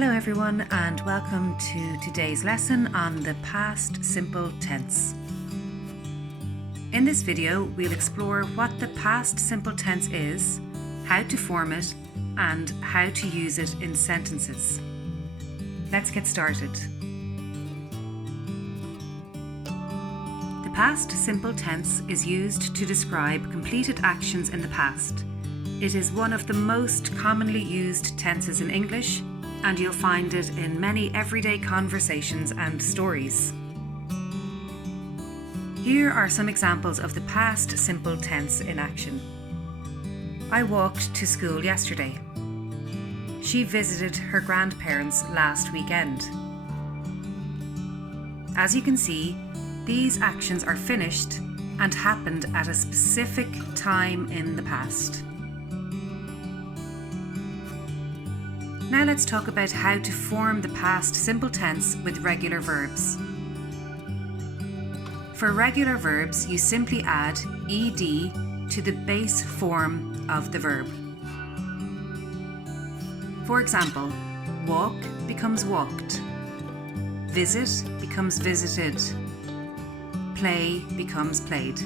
Hello everyone and welcome to today's lesson on the past simple tense. In this video we'll explore what the past simple tense is, how to form it and how to use it in sentences. Let's get started. The past simple tense is used to describe completed actions in the past. It is one of the most commonly used tenses in English, and you'll find it in many everyday conversations and stories. Here are some examples of the past simple tense in action. I walked to school yesterday. She visited her grandparents last weekend. As you can see, these actions are finished and happened at a specific time in the past. Now let's talk about how to form the past simple tense with regular verbs. For regular verbs, you simply add ed to the base form of the verb. For example, walk becomes walked, visit becomes visited, play becomes played.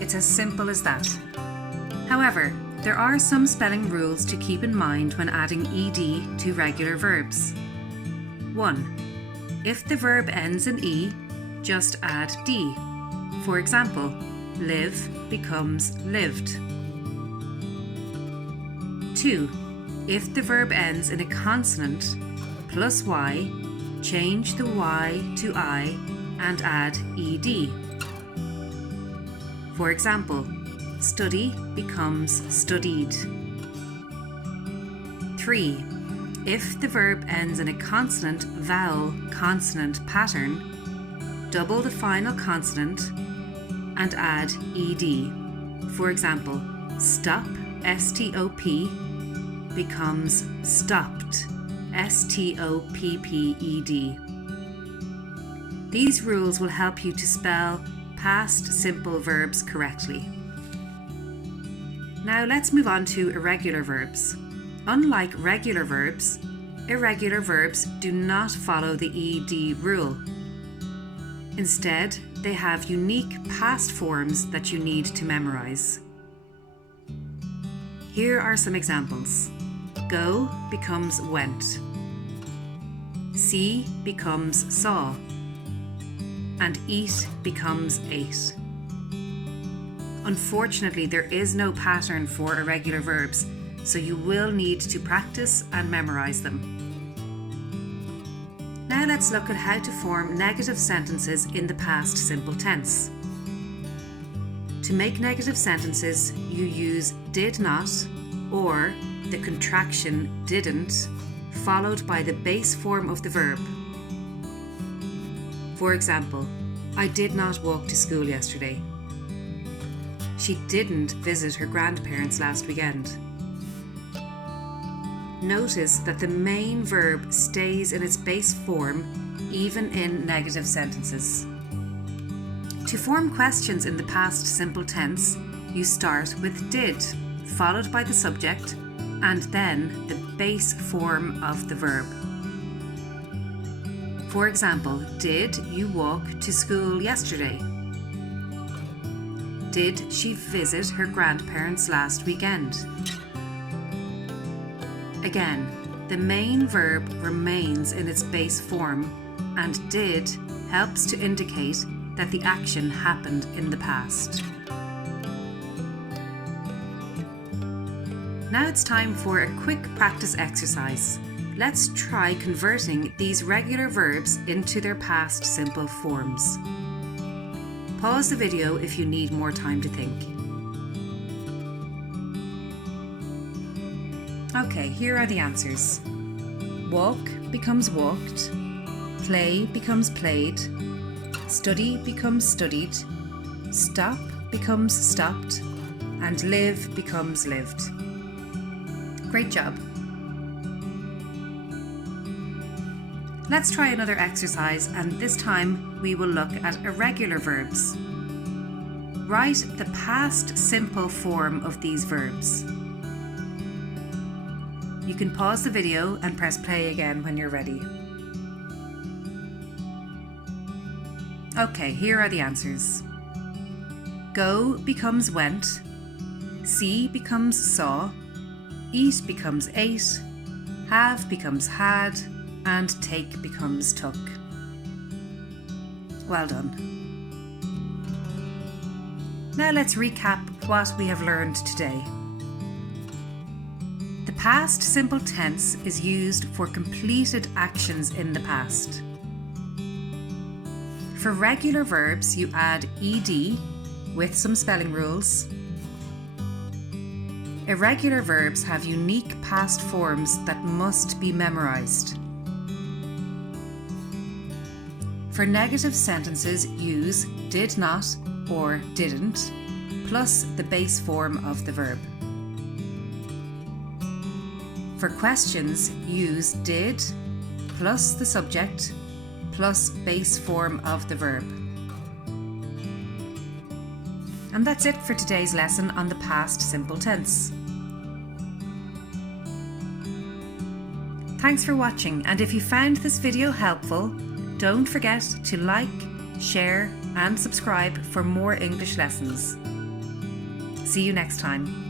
It's as simple as that. However, there are some spelling rules to keep in mind when adding ed to regular verbs. 1. If the verb ends in e, just add d. For example, live becomes lived. 2. If the verb ends in a consonant plus y, change the y to I and add ed. For example, study becomes studied. 3. If the verb ends in a consonant vowel consonant pattern, double the final consonant and add ed. For example, stop, S-T-O-P, becomes stopped, S-T-O-P-P-E-D. These rules will help you to spell past simple verbs correctly. Now let's move on to irregular verbs. Unlike regular verbs, irregular verbs do not follow the ed rule. Instead, they have unique past forms that you need to memorize. Here are some examples. Go becomes went. See becomes saw. And eat becomes ate. Unfortunately, there is no pattern for irregular verbs, so you will need to practice and memorize them. Now let's look at how to form negative sentences in the past simple tense. To make negative sentences, you use did not or the contraction didn't, followed by the base form of the verb. For example, I did not walk to school yesterday. She didn't visit her grandparents last weekend. Notice that the main verb stays in its base form even in negative sentences. To form questions in the past simple tense, you start with did, followed by the subject, and then the base form of the verb. For example, did you walk to school yesterday? Did she visit her grandparents last weekend? Again, the main verb remains in its base form, and did helps to indicate that the action happened in the past. Now it's time for a quick practice exercise. Let's try converting these regular verbs into their past simple forms. Pause the video if you need more time to think. Okay, here are the answers. Walk becomes walked, play becomes played, study becomes studied, stop becomes stopped, and live becomes lived. Great job. Let's try another exercise, and this time we will look at irregular verbs. Write the past simple form of these verbs. You can pause the video and press play again when you're ready. Okay, here are the answers. Go becomes went, see becomes saw, eat becomes ate, have becomes had, and take becomes took. Well done. Now let's recap what we have learned today. The past simple tense is used for completed actions in the past. For regular verbs, you add ed with some spelling rules. Irregular verbs have unique past forms that must be memorised. For negative sentences, use did not or didn't plus the base form of the verb. For questions, use did plus the subject plus base form of the verb. And that's it for today's lesson on the past simple tense. Thanks for watching, and if you found this video helpful, don't forget to like, share and subscribe for more English lessons. See you next time.